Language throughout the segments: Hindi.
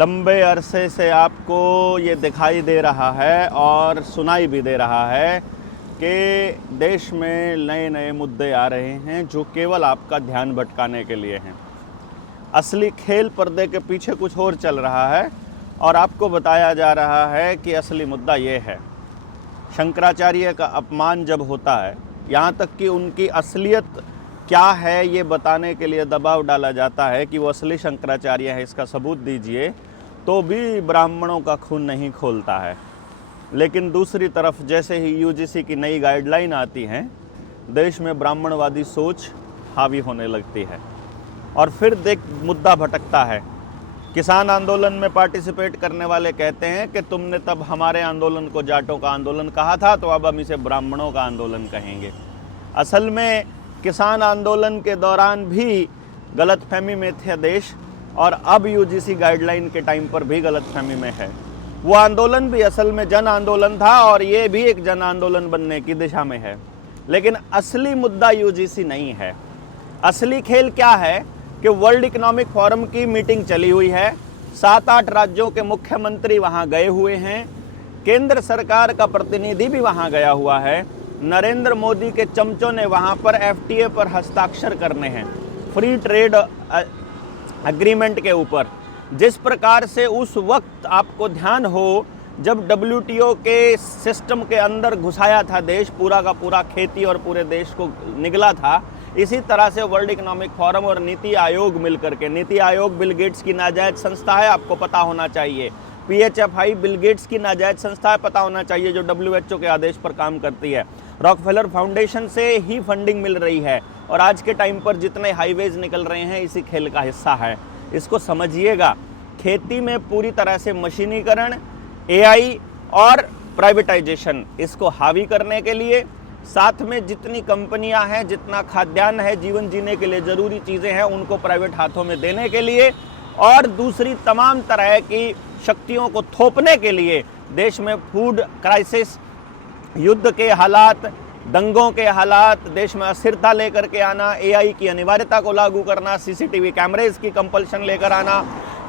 लंबे अरसे से आपको ये दिखाई दे रहा है और सुनाई भी दे रहा है कि देश में नए नए मुद्दे आ रहे हैं जो केवल आपका ध्यान भटकाने के लिए हैं। असली खेल पर्दे के पीछे कुछ और चल रहा है और आपको बताया जा रहा है कि असली मुद्दा ये है। शंकराचार्य का अपमान जब होता है, यहाँ तक कि उनकी असलियत क्या है ये बताने के लिए दबाव डाला जाता है कि वो असली शंकराचार्य है, इसका सबूत दीजिए, तो भी ब्राह्मणों का खून नहीं खोलता है। लेकिन दूसरी तरफ जैसे ही यूजीसी की नई गाइडलाइन आती हैं, देश में ब्राह्मणवादी सोच हावी होने लगती है और फिर मुद्दा भटकता है। किसान आंदोलन में पार्टिसिपेट करने वाले कहते हैं कि तुमने तब हमारे आंदोलन को जाटों का आंदोलन कहा था, तो अब हम इसे ब्राह्मणों का आंदोलन कहेंगे। असल में किसान आंदोलन के दौरान भी गलतफहमी में थे देश, और अब यूजीसी गाइडलाइन के टाइम पर भी गलतफहमी में है। वो आंदोलन भी असल में जन आंदोलन था और ये भी एक जन आंदोलन बनने की दिशा में है। लेकिन असली मुद्दा यूजीसी नहीं है। असली खेल क्या है कि वर्ल्ड इकोनॉमिक फोरम की मीटिंग चली हुई है, 7-8 राज्यों के मुख्यमंत्री वहां गए हुए हैं, केंद्र सरकार का प्रतिनिधि भी वहां गया हुआ है, नरेंद्र मोदी के चमचों ने वहां पर एफटीए पर हस्ताक्षर करने हैं, फ्री ट्रेड एग्रीमेंट के ऊपर। जिस प्रकार से उस वक्त आपको ध्यान हो जब डब्ल्यूटीओ के सिस्टम के अंदर घुसाया था देश, पूरा का पूरा खेती और पूरे देश को निगला था, इसी तरह से वर्ल्ड इकोनॉमिक फोरम और नीति आयोग मिलकर के, नीति आयोग बिल गेट्स की नाजायज संस्था है, आपको पता होना चाहिए। PHFI बिल गेट्स की नाजायज संस्था है, पता होना चाहिए, जो WHO के आदेश पर काम करती है। रॉकफेलर फाउंडेशन से ही फंडिंग मिल रही है और आज के टाइम पर जितने हाईवेज निकल रहे हैं इसी खेल का हिस्सा है। इसको समझिएगा। खेती में पूरी तरह से मशीनीकरण, AI और प्राइवेटाइजेशन, इसको हावी करने के लिए, साथ में जितनी कंपनियां हैं, जितना खाद्यान्न है, जीवन जीने के लिए ज़रूरी चीज़ें हैं, उनको प्राइवेट हाथों में देने के लिए, और दूसरी तमाम तरह की शक्तियों को थोपने के लिए देश में फूड क्राइसिस, युद्ध के हालात, दंगों के हालात, देश में अस्थिरता लेकर के आना, AI की अनिवार्यता को लागू करना, CCTV कैमरेज की कंपल्शन लेकर आना,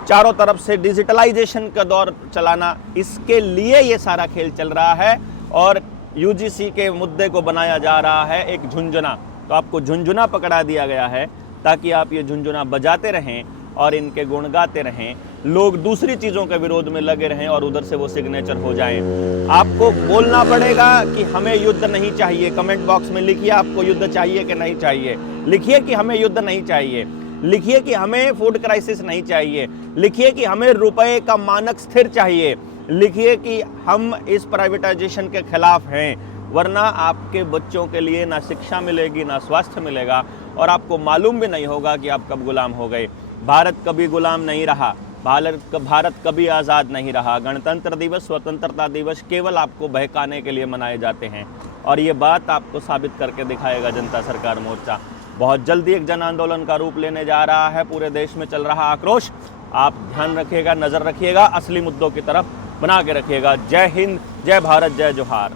चारों तरफ से डिजिटलाइजेशन का दौर चलाना, इसके लिए ये सारा खेल चल रहा है और यूजीसी के मुद्दे को बनाया जा रहा है एक झुंझुना। तो आपको झुंझुना पकड़ा दिया गया है ताकि आप ये झुंझुना बजाते रहें और इनके गुण गाते रहें, लोग दूसरी चीज़ों के विरोध में लगे रहें और उधर से वो सिग्नेचर हो जाएं। आपको बोलना पड़ेगा कि हमें युद्ध नहीं चाहिए। कमेंट बॉक्स में लिखिए आपको युद्ध चाहिए कि नहीं चाहिए। लिखिए कि हमें युद्ध नहीं चाहिए, लिखिए कि हमें फूड क्राइसिस नहीं चाहिए, लिखिए कि हमें रुपए का मानक स्थिर चाहिए, लिखिए कि हम इस प्राइवेटाइजेशन के खिलाफ हैं, वरना आपके बच्चों के लिए ना शिक्षा मिलेगी, ना स्वास्थ्य मिलेगा और आपको मालूम भी नहीं होगा कि आप कब गुलाम हो गए। भारत कभी गुलाम नहीं रहा, भारत कभी आज़ाद नहीं रहा। गणतंत्र दिवस, स्वतंत्रता दिवस केवल आपको बहकाने के लिए मनाए जाते हैं और ये बात आपको साबित करके दिखाएगा जनता सरकार मोर्चा। बहुत जल्दी एक जन आंदोलन का रूप लेने जा रहा है। पूरे देश में चल रहा आक्रोश, आप ध्यान रखिएगा, नज़र रखिएगा, असली मुद्दों की तरफ बना के रखिएगा। जय हिंद, जय भारत, जय जोहार।